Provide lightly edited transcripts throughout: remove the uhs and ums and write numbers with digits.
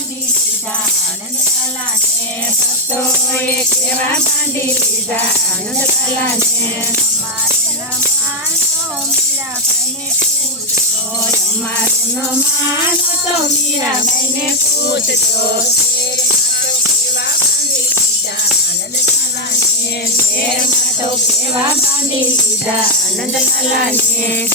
બાંધી લીધા નંદલાલાને ભક્તોએ કેવા બાંધી લીધા નંદલાલાને અમારું ન માનો તો મીરાબાઈને પૂછજો ઘેરમાં તો કેવા બાંધી લીધા નંદલાલાને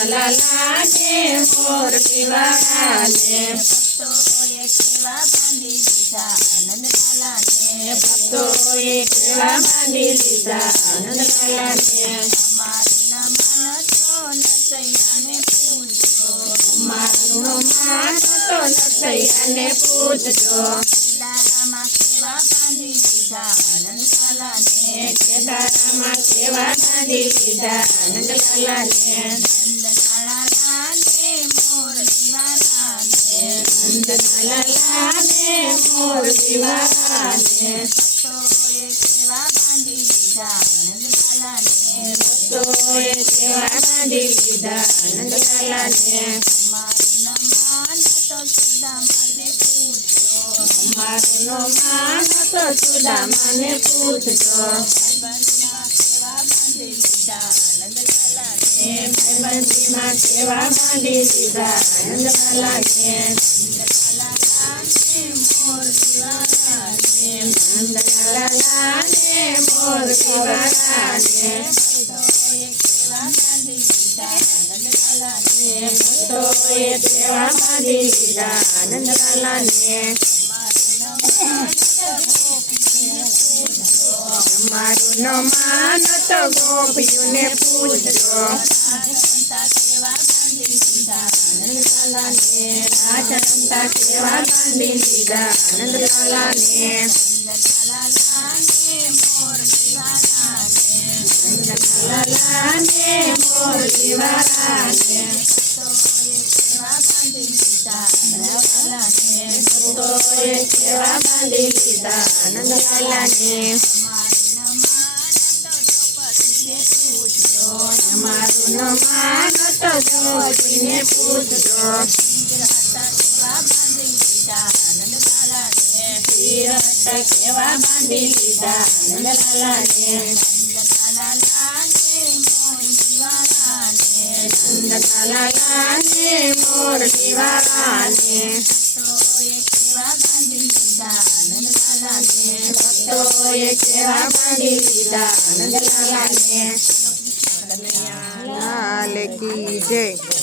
નંદલાલાને મોર દિવારાને ભક્તોએ કેવા બાંધી લીધા નંદલાલાને ભક્તોએ કેવા બાંધી લીધા નંદલાલાને અમારું ન માનો તો નસૈયાને પૂછજો કેદારામાં કેવા બાંધી લીધા નંદલાલાને કેદારામાં કેવા બાંધી લીધા નંદલાલાને નંદલાલાને મોર દિવારાને નંદલાલાને મોર દિવારાને ભક્તોએ કેવા બાંધી લીધા નંદલાલાને ભક્તોએ કેવા બાંધી લીધા નંદલાલાને અમારું ન માનો તો સુદામાને પૂછજો ભાઈબંધીમાં કેવા બાંધી લીધા નંદલાલાને નંદલાલાને મોર દિવારાને ભક્તોએ કેવા બાંધી લીધા નંદલાલાને અમારું ન માનો તો ગોપીઓને પૂછજો રાજરમતા કેવા બાંધી લીધા નંદલાલાને નંદલાલાને મોર દિવારાને ભક્તોએ કેવા બાંધી લીધા નંદલાલાને અમારું ન માનો તો જોજીને પૂછજો કેવા બાંધી લીધા નંદલાલાને નંદલાલાને મોર દિવારાને ભક્તોએ કેવા બાંધી લીધા નંદલાલાને લાલ કી જય।